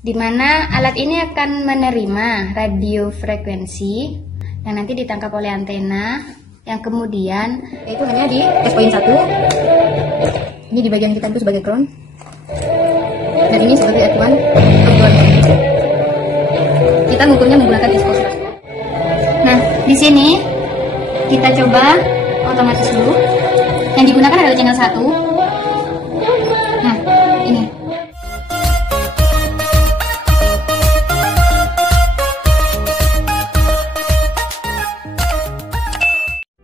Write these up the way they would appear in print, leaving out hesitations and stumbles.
di mana alat ini akan menerima radio frekuensi yang nanti ditangkap oleh antena, yang kemudian yaitu hanya di test point 1. Ini di bagian kita itu sebagai ground, dan ini sebagai acuan. Kita mengukurnya menggunakan exposure. Nah, di sini kita coba otomatis dulu. Yang digunakan adalah channel 1. Nah, ini.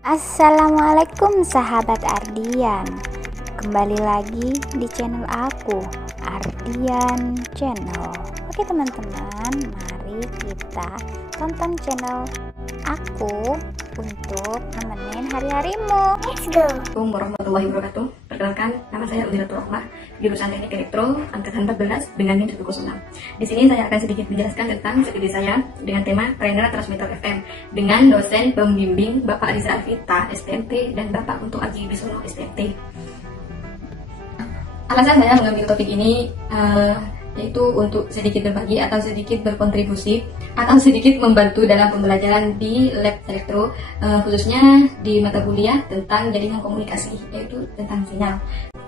Assalamualaikum sahabat Ardian. Kembali lagi di channel aku, Ardian Channel. Oke teman-teman, mari kita tonton channel aku untuk nemenin hari-harimu. Let's go. Assalamualaikum warahmatullahi wabarakatuh. Perkenalkan, nama saya Udiratul Rahmah, jurusan Teknik Elektro angkatan 14 dengan NIM 106. Di sini saya akan sedikit menjelaskan tentang studi saya dengan tema trainer transmitter FM dengan dosen pembimbing Bapak Riza Alvita STMT dan Bapak Untung Aji Bisono STMT. Alasan saya mengambil topik ini yaitu untuk sedikit berbagi atau sedikit berkontribusi atau sedikit membantu dalam pembelajaran di lab elektro, khususnya di mata kuliah tentang jaringan komunikasi, yaitu tentang sinyal.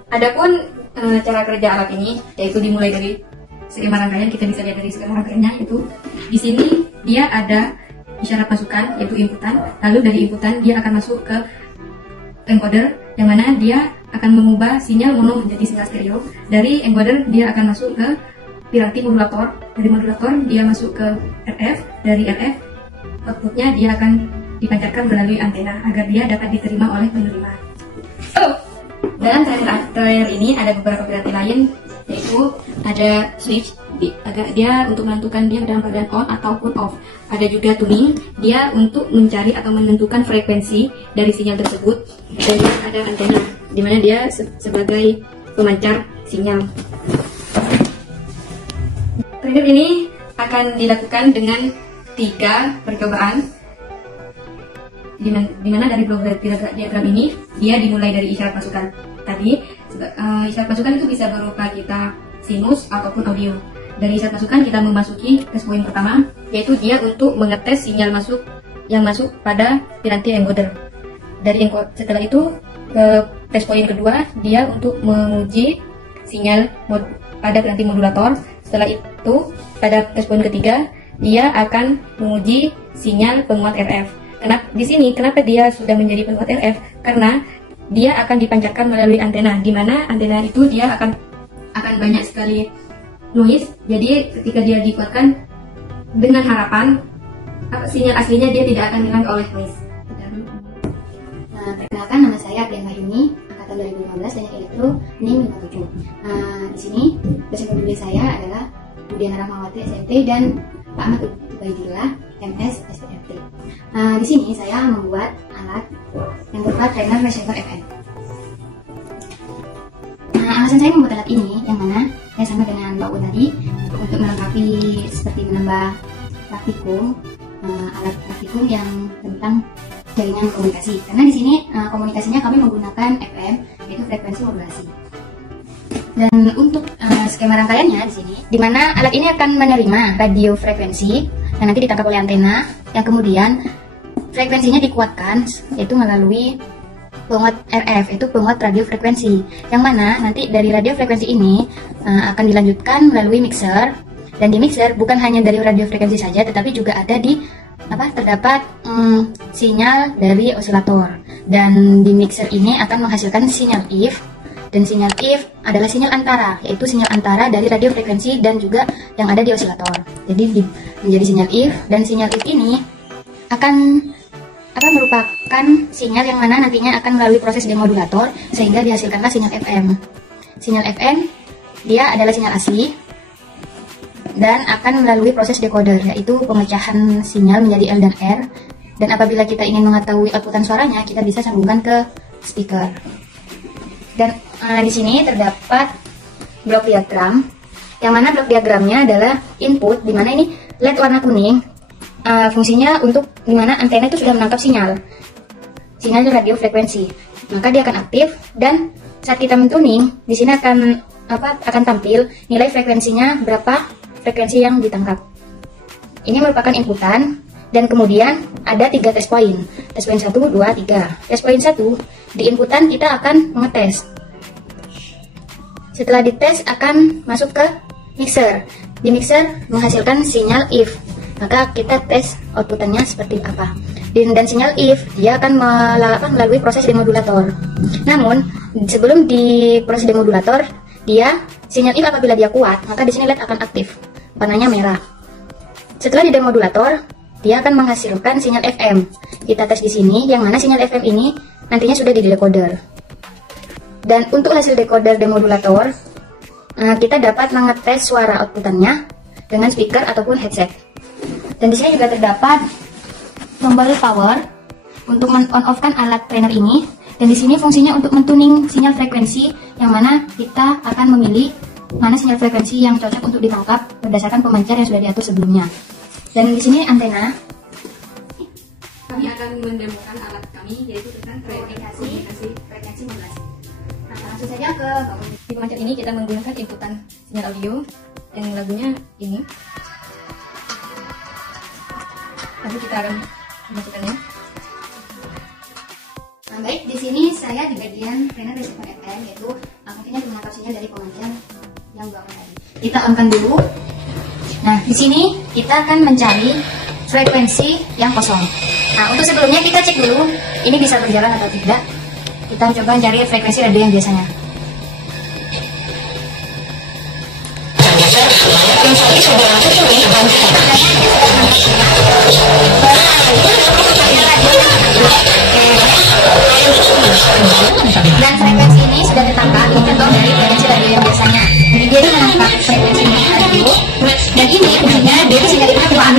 Adapun cara kerja alat ini yaitu dimulai dari skema rangkaian. Kita bisa lihat dari skema rangkaiannya, itu di sini dia ada isyarat masukan yaitu inputan, lalu dari inputan dia akan masuk ke encoder yang mana dia akan mengubah sinyal mono menjadi sinyal stereo. Dari encoder dia akan masuk ke piranti modulator, dari modulator dia masuk ke RF, dari RF outputnya dia akan dipancarkan melalui antena agar dia dapat diterima oleh penerima. Dalam trainer ini ada beberapa piranti lain, yaitu ada switch, dia untuk menentukan dia dalam keadaan on ataupun off. Ada juga tuning, dia untuk mencari atau menentukan frekuensi dari sinyal tersebut. Dan ada antena, di mana dia sebagai pemancar sinyal. Trainer ini akan dilakukan dengan 3 percobaan, di mana dari blok diagram ini dia dimulai dari isyarat masukan tadi. Isyarat masukan itu bisa berupa kita sinus ataupun audio. Dari isyarat masukan kita memasuki test point pertama, yaitu dia untuk mengetes sinyal yang masuk pada piranti encoder. Setelah itu ke test point kedua, dia untuk menguji sinyal pada piranti modulator. Setelah itu pada test point ketiga dia akan menguji sinyal penguat RF. Kenapa dia sudah menjadi penguat RF? Karena dia akan dipancarkan melalui antena, di mana antena itu dia akan banyak sekali noise. Jadi ketika dia dikuatkan, dengan harapan sinyal aslinya dia tidak akan hilang oleh noise. Perkenalkan, nama saya Ardian Mahyuni, angkatan 2015 Teknik Elektro NIM 57. Di sini dosen pembimbing saya adalah Budiana Rahmawati SMT dan Pak Ahmad Ubaidillah MS STMT. Di sini saya membuat alat yang berupa trainer receiver FM. Alasan saya membuat alat ini yang mana ya sama dengan Mbak U tadi, untuk melengkapi seperti menambah praktikum, alat praktikum yang tentang jaringan komunikasi. Karena di sini komunikasinya kami menggunakan FM, yaitu frekuensi modulasi. Dan untuk skema rangkaiannya di sini, di mana alat ini akan menerima radio frekuensi yang nanti ditangkap oleh antena, yang kemudian frekuensinya dikuatkan yaitu melalui penguat RF, itu penguat radio frekuensi, yang mana nanti dari radio frekuensi ini akan dilanjutkan melalui mixer. Dan di mixer bukan hanya dari radio frekuensi saja, tetapi juga ada terdapat sinyal dari osilator. Dan di mixer ini akan menghasilkan sinyal if, dan sinyal if adalah sinyal antara, yaitu sinyal antara dari radio frekuensi dan juga yang ada di osilator. Jadi menjadi sinyal if, dan sinyal if ini akan merupakan sinyal yang mana nantinya akan melalui proses demodulator sehingga dihasilkanlah sinyal FM. Sinyal FM dia adalah sinyal asli dan akan melalui proses decoder, yaitu pemecahan sinyal menjadi L dan R. Dan apabila kita ingin mengetahui outputan suaranya, kita bisa sambungkan ke speaker. Dan di sini terdapat blok diagram, yang mana blok diagramnya adalah input, di mana ini LED warna kuning, fungsinya untuk di mana antena itu sudah menangkap sinyal radio frekuensi, maka dia akan aktif. Dan saat kita mentuning, di sini akan tampil nilai frekuensinya berapa frekuensi yang ditangkap. Ini merupakan inputan, dan kemudian ada 3 test point. Test point 1, 2, 3. Test point 1, di inputan kita akan mengetes. Setelah dites akan masuk ke mixer. Di mixer menghasilkan sinyal if. Maka kita tes outputannya seperti apa. Dan sinyal if dia akan melalui proses demodulator. Namun sebelum di proses demodulator, dia sinyal if apabila dia kuat, maka di sini LED akan aktif, warnanya merah. Setelah di demodulator, dia akan menghasilkan sinyal FM. Kita tes di sini, yang mana sinyal FM ini nantinya sudah di decoder. Dan untuk hasil decoder demodulator, kita dapat mengetes suara outputannya dengan speaker ataupun headset. Dan di sini juga terdapat tombol power untuk on-off-kan alat trainer ini. Dan di sini fungsinya untuk mentuning sinyal frekuensi, yang mana kita akan memilih mana sinyal frekuensi yang cocok untuk ditangkap berdasarkan pemancar yang sudah diatur sebelumnya. Dan di sini antena. Kami akan mendemokan alat kami, yaitu tentang komunikasi frekuensi modulasi. Nah, langsung saja ke bangun. Di pemancar ini kita menggunakan inputan sinyal audio yang lagunya ini. Lalu kita akan memasukkannya. Nah, baik, di sini saya di bagian trainer receiver FM, yaitu fungsinya menangkap sinyal dari pemancar yang bangun tadi. Kita on-kan dulu. Nah, di sini kita akan mencari frekuensi yang kosong. Nah, untuk sebelumnya kita cek dulu ini bisa berjalan atau tidak. Kita coba mencari frekuensi radio yang biasanya. Dan frekuensi ini sudah ditangkap, ini contoh dari frekuensi radio yang biasanya. Jadi dia menangkap frekuensi radio, dan ini fungsinya dia sinyal itu kuat.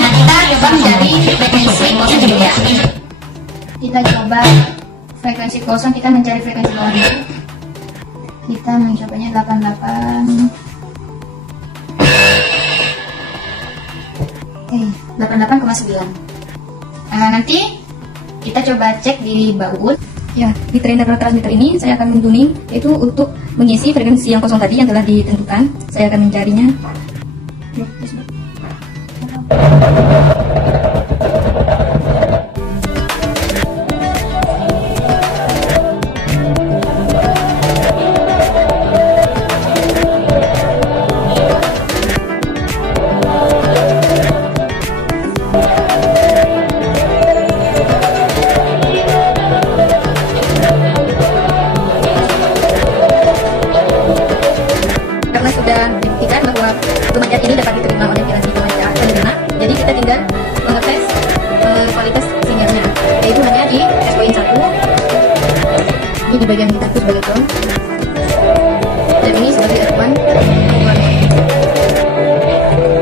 Nah, kita coba mencari frekuensi kosong dulu ya. Kita coba frekuensi kosong, kita mencari frekuensi bawah dulu. Kita mencobanya 88. 88,9. Nanti kita coba cek di baut. Ya, di trainer transmitter ini saya akan mentuning, yaitu untuk mengisi frekuensi yang kosong tadi yang telah ditentukan. Saya akan mencarinya. Karena sudah dibuktikan bahwa pemancar ini dapat diterima oleh piranti pemancar sederhana, jadi kita tinggal mengetes kualitas sinyalnya, yaitu hanya di test point 1. Ini di bagian kita sebagai tone, dan ini sebagai R1.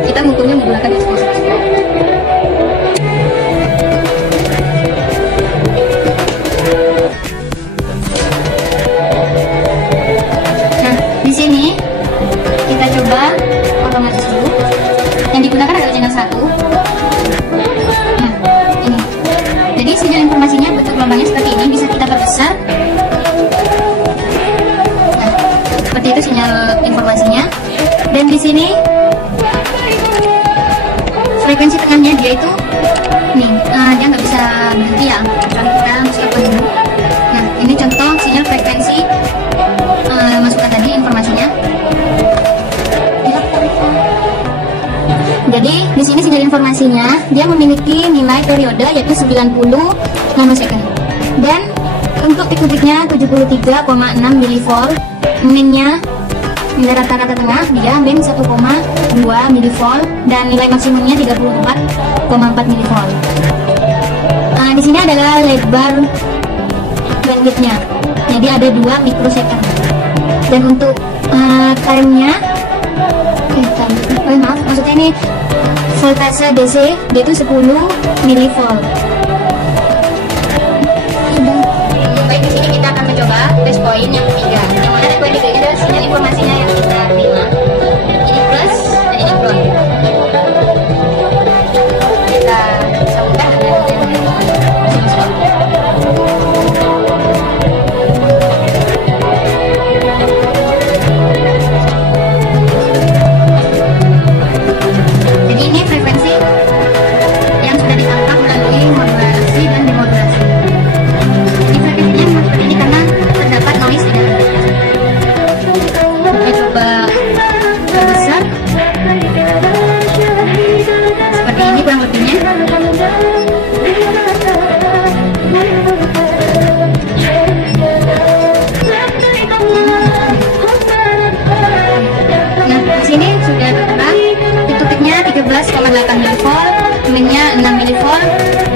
Kita mengukurnya menggunakan exposure. Nah, di sini kita coba otomatis dulu. Yang digunakan adalah channel 1. Nah, ini. Jadi sinyal informasinya bentuk gelombangnya seperti ini, bisa kita perbesar. Nah, seperti itu sinyal informasinya. Dan di sini frekuensi tengahnya dia itu nih, dia nggak bisa berhenti ya, kecuali kita masukkan dulu. Nah, ini contoh sinyal frekuensi masukkan tadi informasinya. Jadi di sini sinyal informasinya dia memiliki nilai periode yaitu 90 nanosecond. Dan untuk peak to peaknya 73,6 mV, minnya nilai rata-rata tengah dia min 1,2 mV, dan nilai maksimumnya 34,4 mV. Di sini adalah lebar bandwidthnya, jadi ada 2 mikrosecond. Dan untuk time-nya, maaf, maksudnya ini voltase DC dia itu 10 mV. Baik, di sini kita akan mencoba test point yang ketiga. Yang mana test point ketiga adalah sinyal informasinya yang kita terima. Ini plus dan ini ground. Kita sambungkan dengan 8 mV, minnya 6 mV,